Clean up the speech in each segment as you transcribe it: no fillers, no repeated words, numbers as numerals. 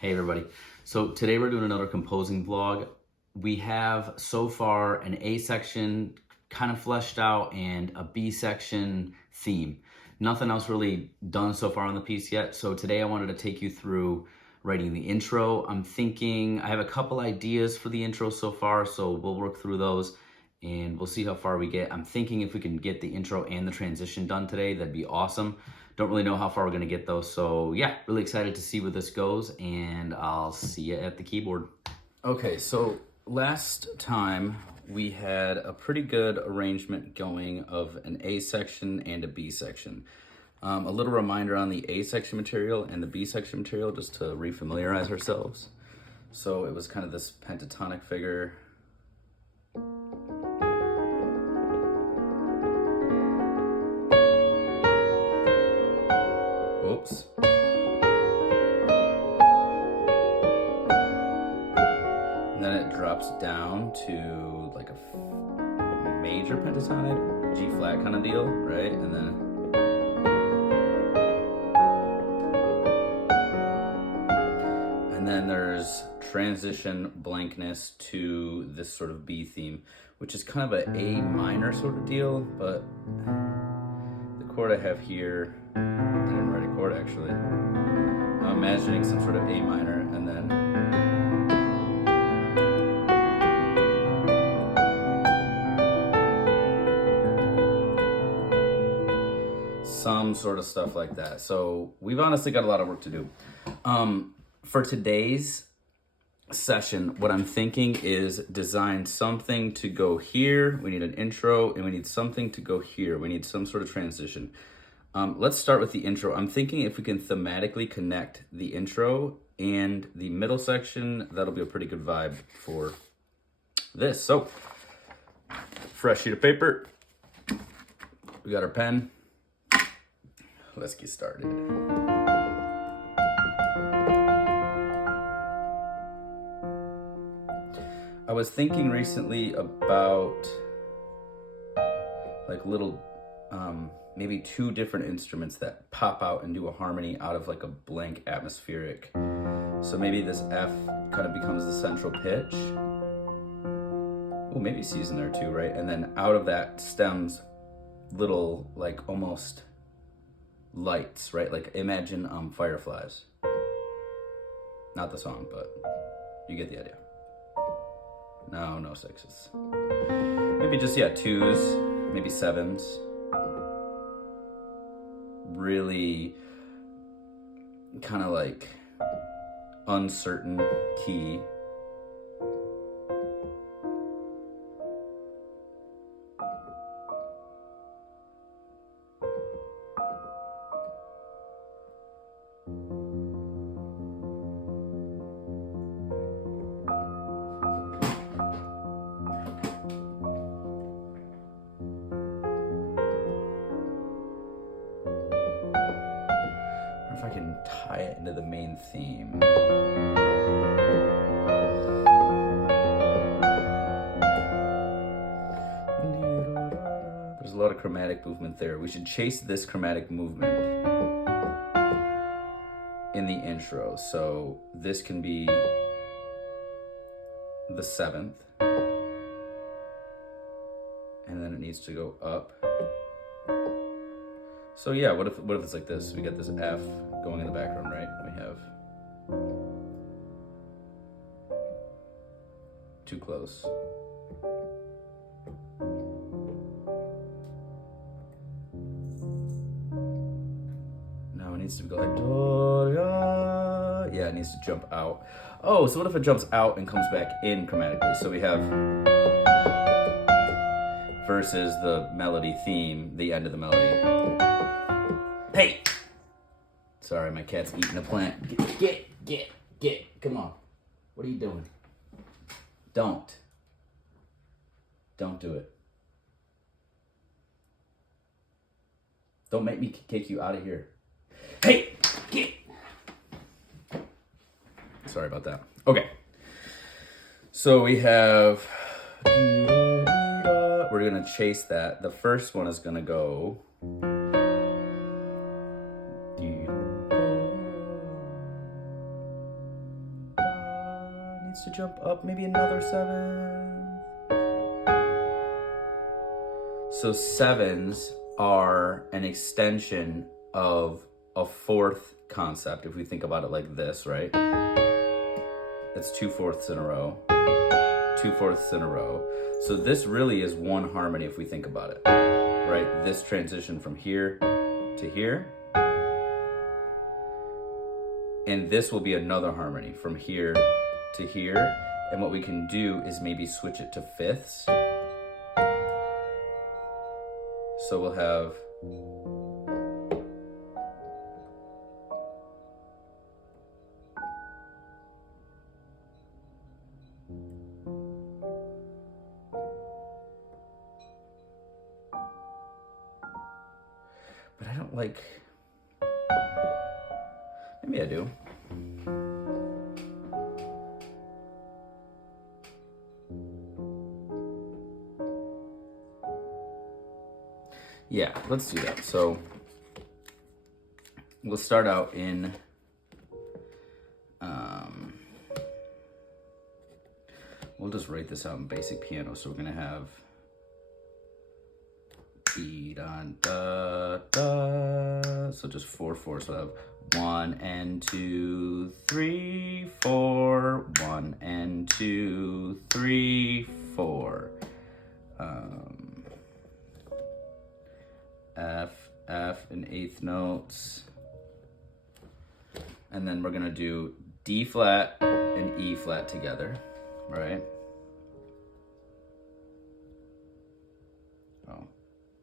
Hey everybody. So today we're doing another composing vlog. We have so far an A section kind of fleshed out and a B section theme. Nothing else really done so far on the piece yet. So today I wanted to take you through writing the intro. I have a couple ideas for the intro so far, so we'll work through those and we'll see how far we get. I'm thinking if we can get the intro and the transition done today, that'd be awesome. Don't really know how far we're gonna get though, so yeah, really excited to see where this goes, and I'll see you at the keyboard. Okay, so last time we had a pretty good arrangement going of an A section and a B section. A little reminder on the A section material and the B section material just to refamiliarize ourselves. So it was kind of this pentatonic figure. Oops. And then it drops down to like a major pentatonic, G flat kind of deal, right? And then there's transition blankness to this sort of B theme, which is kind of an A minor sort of deal, but the chord I have here, I didn't write a chord actually. I'm imagining some sort of A minor and then some sort of stuff like that. So we've honestly got a lot of work to do. For today's session, what I'm thinking is design something to go here. We need an intro and we need something to go here. We need some sort of transition. Let's start with the intro. I'm thinking if we can thematically connect the intro and the middle section, that'll be a pretty good vibe for this. So, fresh sheet of paper. We got our pen. Let's get started. I was thinking recently about like little, maybe two different instruments that pop out and do a harmony out of like a blank atmospheric. So maybe this F kind of becomes the central pitch. Oh, maybe C's in there too, right? And then out of that stems little like almost lights, right? Like imagine fireflies. Not the song, but you get the idea. No sixes. Maybe just, yeah, twos, maybe sevens. Really kind of like uncertain key. If I can tie it into the main theme. There's a lot of chromatic movement there. We should chase this chromatic movement in the intro. So this can be the seventh. And then it needs to go up. So yeah, what if it's like this? We got this F going in the background, right? We have too close. Now it needs to go like do, ya. Yeah, it needs to jump out. Oh, so what if it jumps out and comes back in chromatically? So we have versus the melody theme, the end of the melody. Hey! Sorry, my cat's eating a plant. Get. Come on. What are you doing? Don't do it. Don't make me kick you out of here. Hey! Get! Sorry about that. Okay. So we have... We're gonna chase that. The first one is gonna go... needs to jump up, maybe another 7th. So 7s are an extension of a 4th concept, if we think about it like this, right? It's 2 4ths in a row, 2 4ths in a row. So this really is one harmony if we think about it, right? This transition from here to here. And this will be another harmony from here to here. And what we can do is maybe switch it to 5ths. So we'll have but I don't like, maybe I do. Yeah, let's do that. So we'll start out in we'll just write this out in basic piano. So we're gonna have B da da da. So just 4 4. So we'll have 1 and 2 3 4. 1 and 2 3 4. F and 8th notes. And then we're gonna do D flat and E flat together, right? Oh,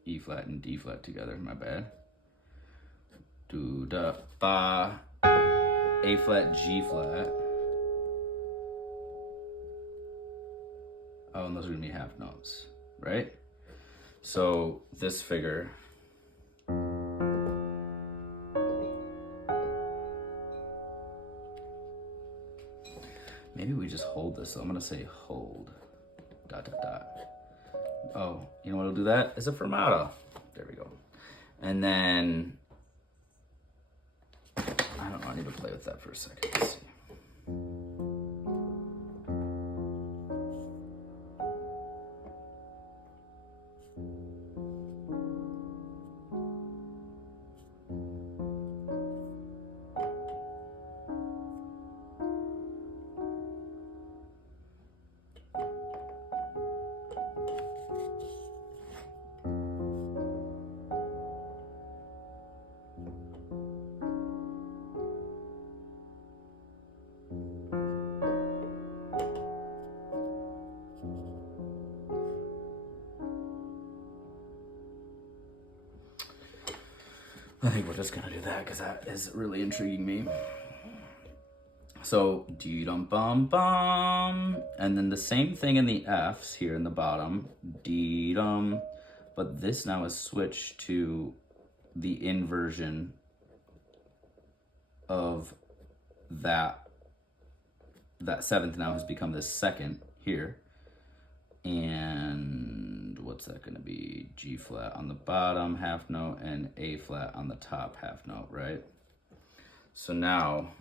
E flat and D flat together, my bad. Do da ba, A flat, G flat. Oh, and those are gonna be half notes, right? So this figure, maybe we just hold this. So I'm gonna say hold, dot, dot, dot. Oh, you know what'll do that? Is a fermata. There we go. And then, I don't know, I need to play with that for a second. Let's see. I think we're just gonna do that because that is really intriguing me. So dee dum bum bum, and then the same thing in the Fs here in the bottom, dee dum, but this now is switched to the inversion of that 7th now has become this 2nd here. And what's that going to be? G flat on the bottom half note and A flat on the top half note, right? So now,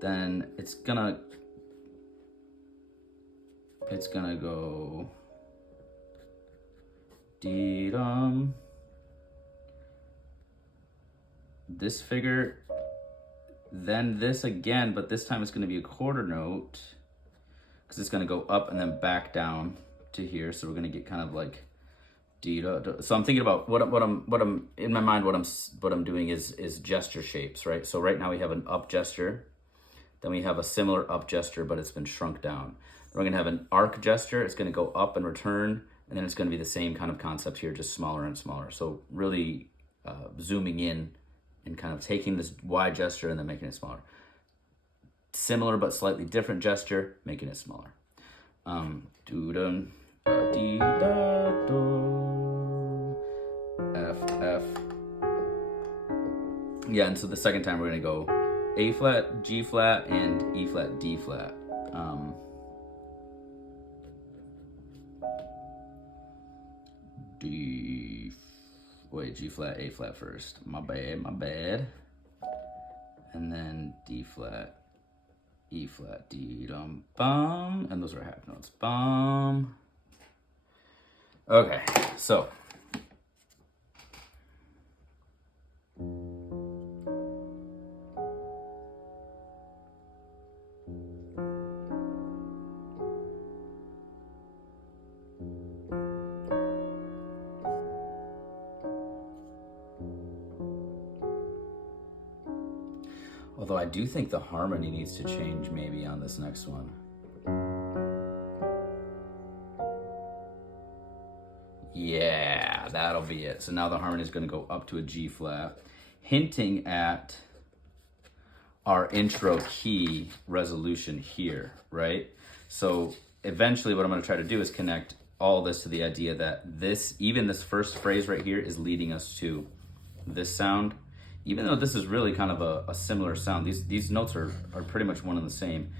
then it's gonna go dee dum. This figure, then this again, but this time it's going to be a quarter note because it's going to go up and then back down to here. So we're going to get kind of like D. So I'm thinking about what I'm in my mind. What I'm doing is gesture shapes, right? So right now we have an up gesture, then we have a similar up gesture, but it's been shrunk down. Then we're going to have an arc gesture. It's going to go up and return, and then it's going to be the same kind of concept here, just smaller and smaller. So really zooming in and kind of taking this wide gesture and then making it smaller. Similar but slightly different gesture, making it smaller. Do dum dee da do F F. Yeah, and so the second time we're gonna go A flat, G flat, and E flat, D flat. G flat, A flat first. My bad. and then D flat, E flat, D dum bum, and those are half notes. Bum. Okay, so although I do think the harmony needs to change maybe on this next one. Yeah, that'll be it. So now the harmony is going to go up to a G flat, hinting at our intro key resolution here, right? So eventually what I'm going to try to do is connect all this to the idea that this, even this first phrase right here, is leading us to this sound. Even though this is really kind of a similar sound, these notes are pretty much one and the same.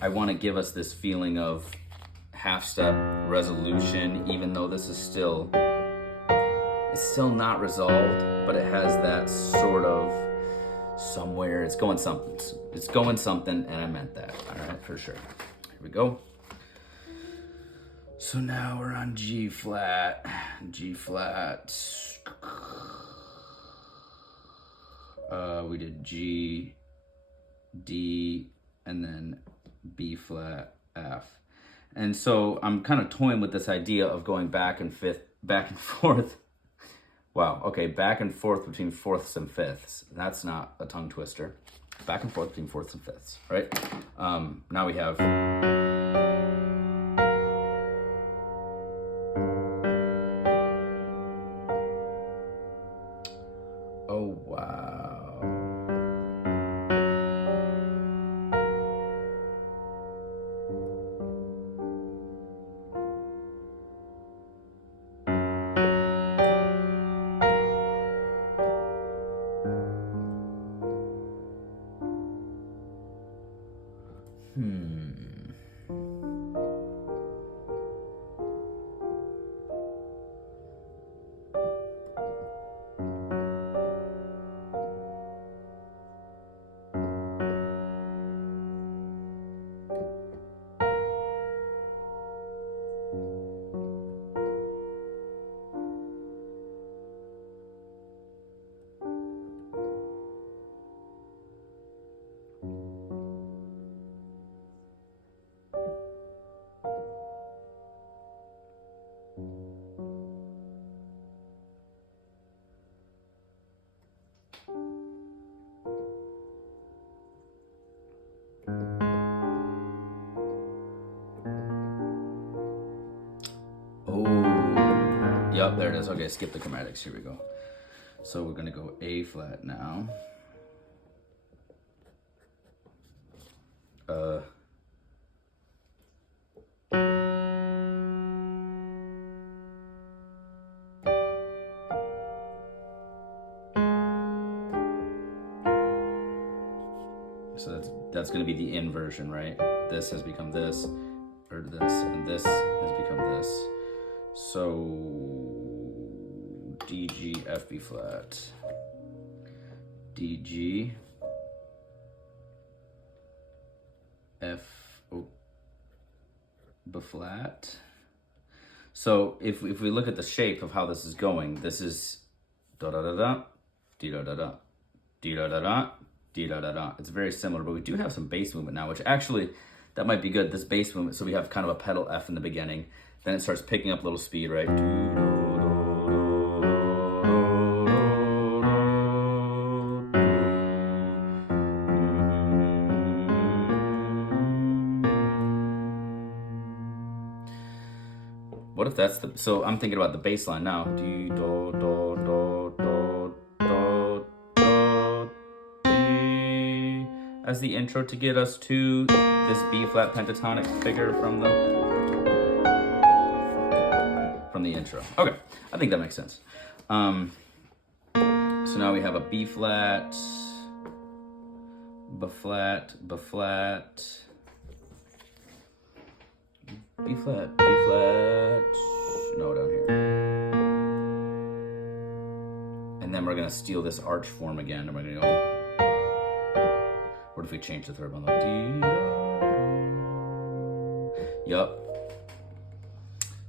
I want to give us this feeling of half step resolution, even though this is still, it's still not resolved, but it has that sort of somewhere, it's going something, and I meant that. All right, for sure. Here we go. So now we're on G flat, we did G, D, and then B flat, F. And so I'm kind of toying with this idea of going back and forth. Wow, okay, back and forth between fourths and fifths. That's not a tongue twister. Back and forth between fourths and fifths, right? Now we have... Oh, wow. Yep, there it is. Okay, skip the chromatics. Here we go. So we're gonna go A flat now. So that's gonna be the inversion, right? This has become this, or this, and this has become this. So D, G, F, B flat, D, G, F, B flat. So if we look at the shape of how this is going, this is da da da da, D da da da, D da da da, D da da da. It's very similar, but we do have some bass movement now, which actually that might be good. This bass movement. So we have kind of a pedal F in the beginning, then it starts picking up a little speed, right? What if that's the, so I'm thinking about the bass line now. Do, do, do, do, do, do, do, do, as the intro to get us to this B flat pentatonic figure from the intro. Okay, I think that makes sense. So now we have a B flat, B flat, B flat, B flat, B flat, no, down here. And then we're gonna steal this arch form again, and we're gonna go. What if we change the third one? Yup.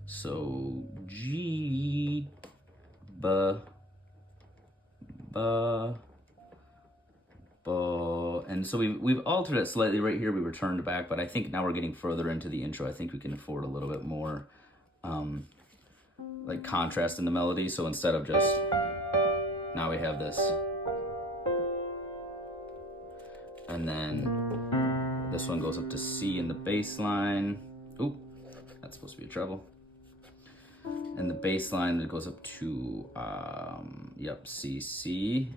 So G, B, B, and so we've altered it slightly right here. We returned back, but I think now we're getting further into the intro. I think we can afford a little bit more like contrast in the melody. So instead of just, now we have this. And then this one goes up to C in the bass line. Oop, that's supposed to be a treble. And the bass line, it goes up to, yep, C, C.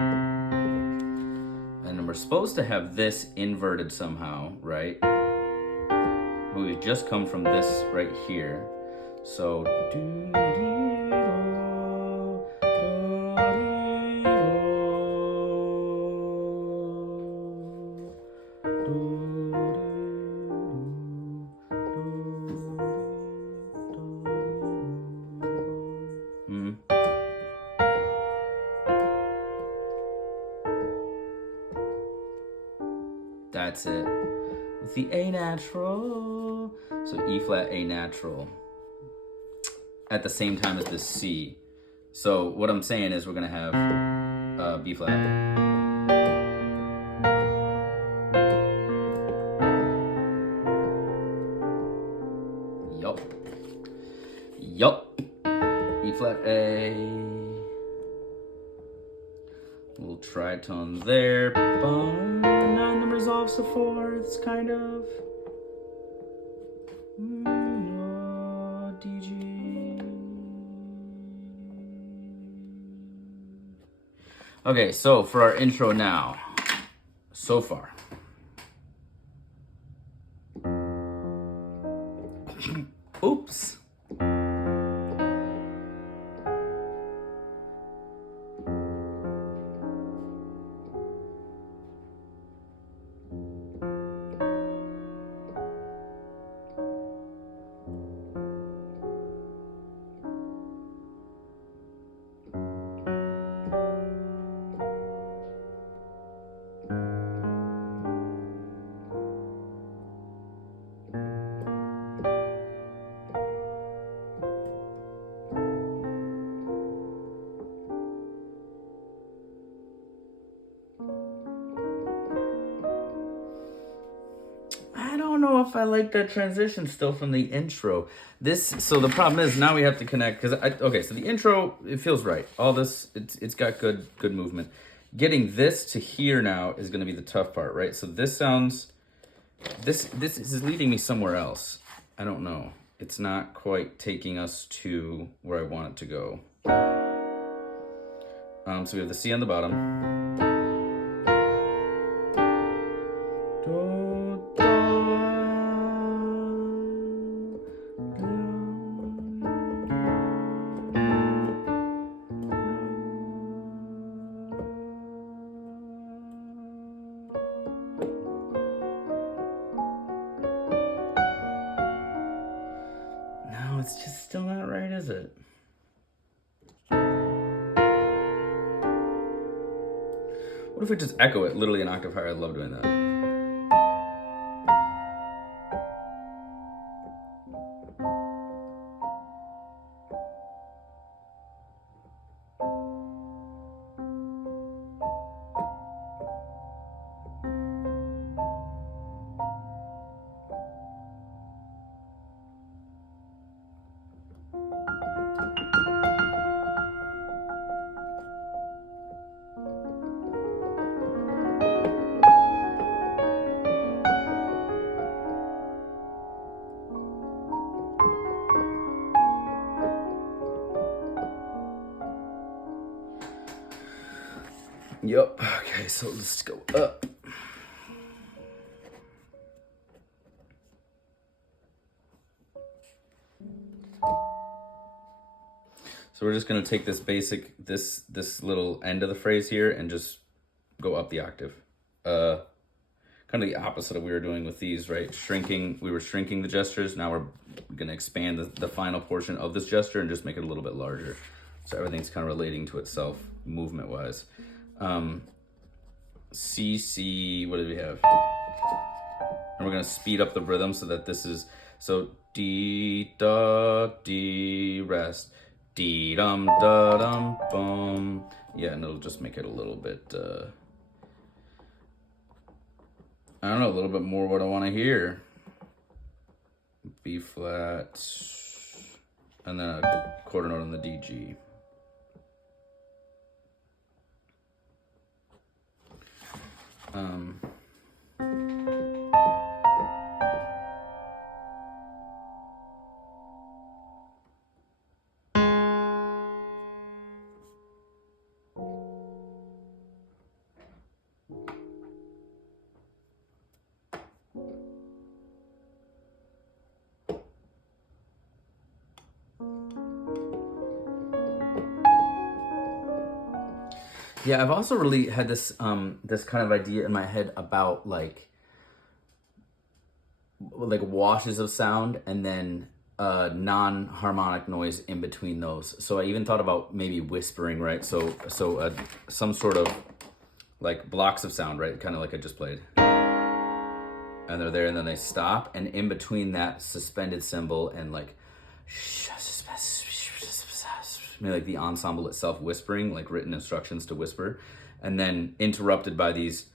And then we're supposed to have this inverted somehow, right? But we've just come from this right here. So, that's it. With the A natural. So E flat, A natural. At the same time as this C. So what I'm saying is we're gonna have B flat. Yup. Yup. E flat, A. Little tritone there. Boom. 9 then resolves to 4th, kind of. D, G. Okay, so for our intro now, so far. Oops. Know if I like that transition still from the intro. So the problem is now we have to connect, because okay, so the intro, it feels right. All this, it's got good movement. Getting this to here now is going to be the tough part, right? So this sounds, this is leading me somewhere else. I don't know. It's not quite taking us to where I want it to go. So we have the C on the bottom. It's just still not right, is it? What if we just echo it literally an octave higher? I love doing that. Yep. Okay, so let's go up. So we're just gonna take this basic, this little end of the phrase here and just go up the octave. Kind of the opposite of what we were doing with these, right? Shrinking, we were shrinking the gestures. Now we're gonna expand the final portion of this gesture and just make it a little bit larger. So everything's kind of relating to itself movement-wise. C, C, what did we have? And we're gonna speed up the rhythm so that this is, so D, da, D, rest. D, dum, da, dum, bum. Yeah, and it'll just make it a little bit, I don't know, a little bit more what I wanna hear. B flat, and then a quarter note on the D, G. Yeah, I've also really had this this kind of idea in my head about like washes of sound and then non-harmonic noise in between those. So I even thought about maybe whispering, right? So some sort of like blocks of sound, right? Kind of like I just played. And they're there and then they stop, and in between that suspended cymbal and like maybe like the ensemble itself whispering, like written instructions to whisper, and then interrupted by these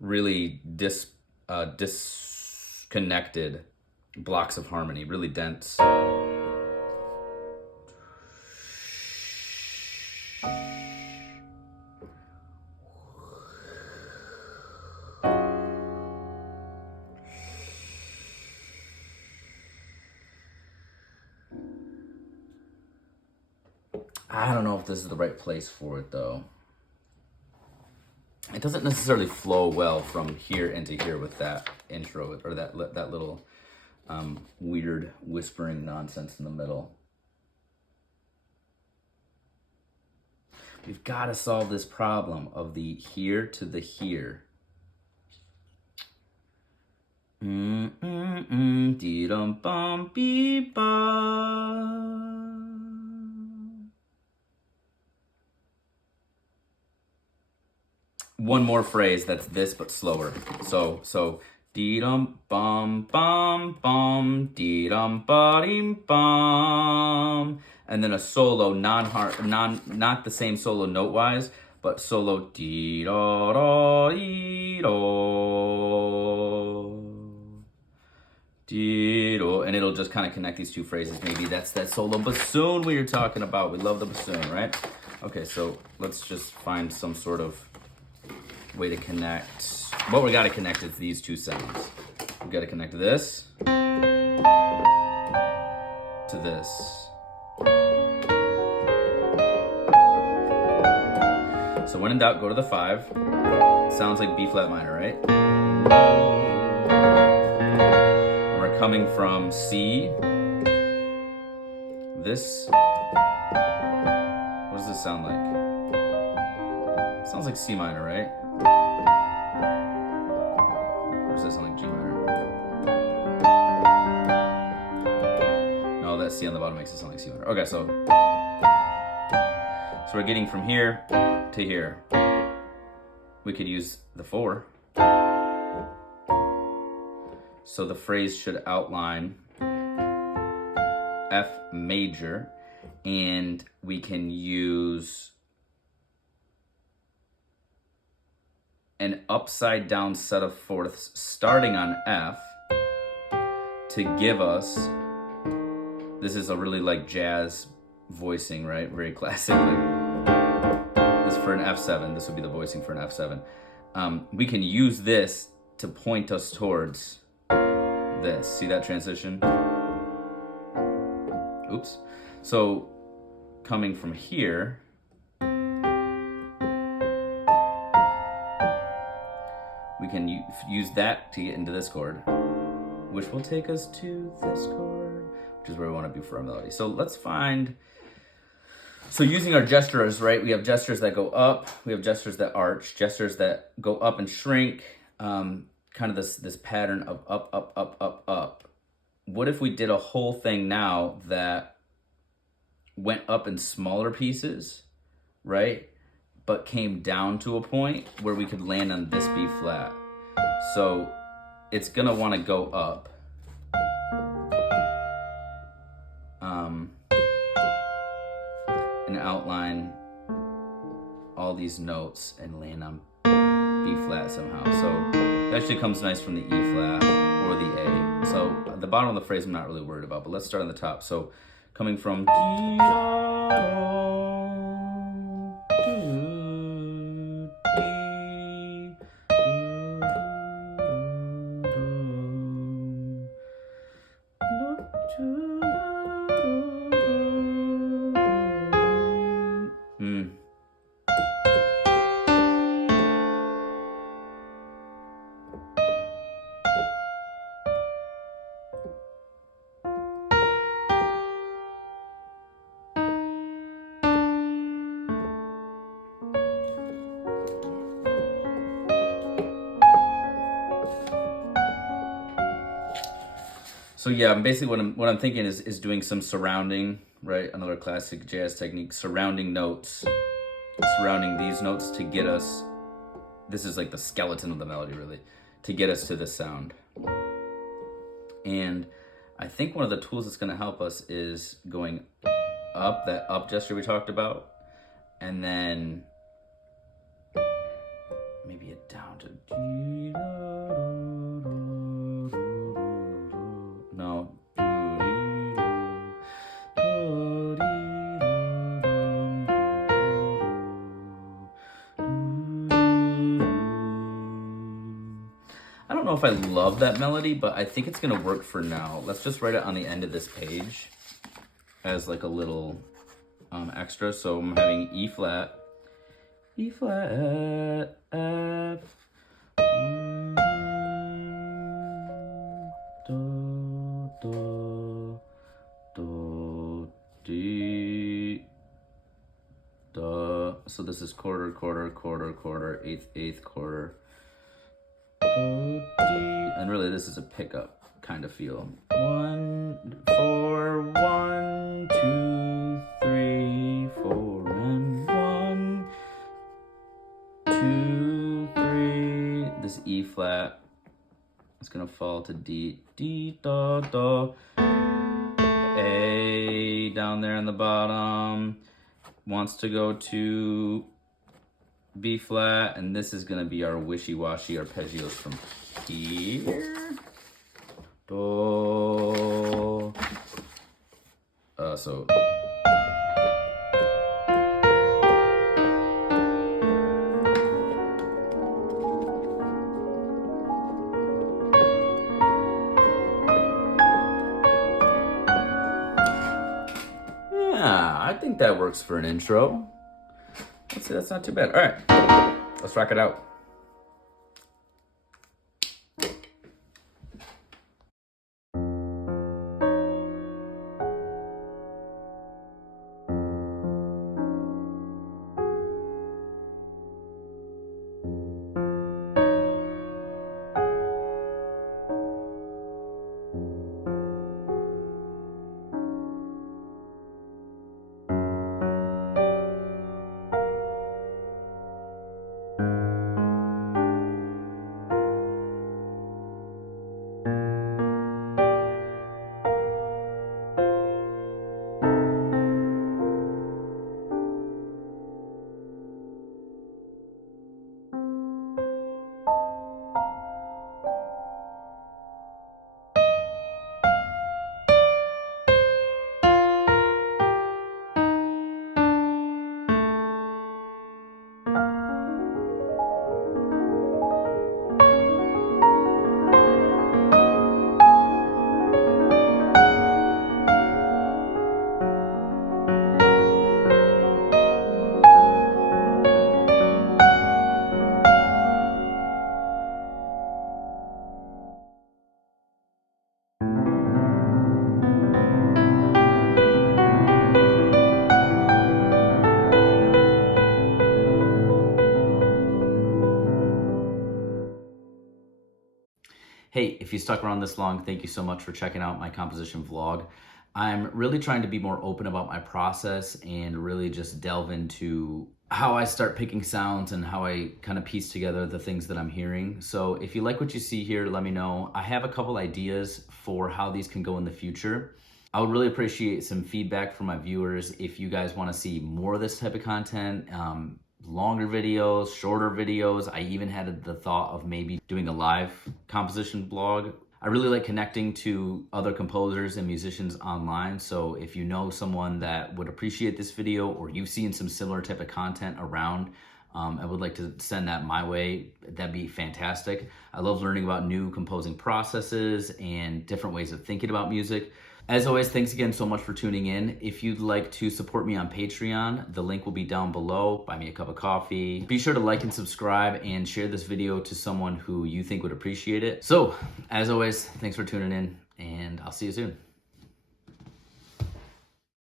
really disconnected blocks of harmony, really dense. I don't know if this is the right place for it though. It doesn't necessarily flow well from here into here with that intro or that little weird whispering nonsense in the middle. We've got to solve this problem of the here to the here. Dee dum bum bee ba. One more phrase that's this but slower. So dee dum bum bum dee dum ba dee bum, and then a solo not the same solo note wise, but solo dee da da dee do dee do, and it'll just kind of connect these two phrases. Maybe that's that solo bassoon we were talking about. We love the bassoon, right? Okay, so let's just find some sort of way to connect. What we got to connect is these two sounds. We got to connect this to this. So when in doubt, go to the 5. Sounds like B flat minor, right? And we're coming from C. This. What does this sound like? It sounds like C minor, right? Or does that sound like G minor? No, that C on the bottom makes it sound like C minor. Okay, so we're getting from here to here. We could use the 4. So the phrase should outline F major, and we can use an upside down set of fourths starting on F to give us, this is a really like jazz voicing, right? Very classic. This for an F7, this would be the voicing for an F7. We can use this to point us towards this. See that transition? Oops. So coming from here, we can use that to get into this chord, which will take us to this chord, which is where we want to be for our melody. So let's find, so using our gestures, right? We have gestures that go up, we have gestures that arch, gestures that go up and shrink, kind of this pattern of up, up, up, up, up. What if we did a whole thing now that went up in smaller pieces, right? but came down to a point where we could land on this B flat. So it's gonna want to go up. And outline all these notes and land on B flat somehow. So it actually comes nice from the E flat or the A. So the bottom of the phrase I'm not really worried about, but let's start on the top. So coming from D, So yeah, basically what I'm thinking is doing some surrounding, right? Another classic jazz technique, surrounding notes, surrounding these notes to get us, this is like the skeleton of the melody really, to get us to this sound. And I think one of the tools that's gonna help us is going up, that up gesture we talked about, and then maybe a down to D, no. I don't know if I love that melody, but I think it's gonna work for now. Let's just write it on the end of this page as like a little extra. So I'm having E flat, F, do, D, do. So this is quarter, quarter, quarter, quarter, eighth, quarter, do, D, and really this is a pickup kind of feel. 1, 4, 1, 2, 3, 4, and 1, 2, 3. This E flat is gonna fall to D, D, do, do. A down there in the bottom wants to go to B flat, and this is gonna be our wishy-washy arpeggios from here. Do. So. Yeah, I think that works for an intro. Let's see, that's not too bad. All right, let's rock it out. Hey, if you stuck around this long, thank you so much for checking out my composition vlog. I'm really trying to be more open about my process and really just delve into how I start picking sounds and how I kind of piece together the things that I'm hearing. So if you like what you see here, let me know. I have a couple ideas for how these can go in the future. I would really appreciate some feedback from my viewers if you guys want to see more of this type of content, longer videos, shorter videos. I even had the thought of maybe doing a live composition blog. I really like connecting to other composers and musicians online. So if you know someone that would appreciate this video, or you've seen some similar type of content around, I would like to send that my way. That'd be fantastic. I love learning about new composing processes and different ways of thinking about music. As always, thanks again so much for tuning in. If you'd like to support me on Patreon, the link will be down below. Buy me a cup of coffee. Be sure to like and subscribe and share this video to someone who you think would appreciate it. So, as always, thanks for tuning in, and I'll see you soon.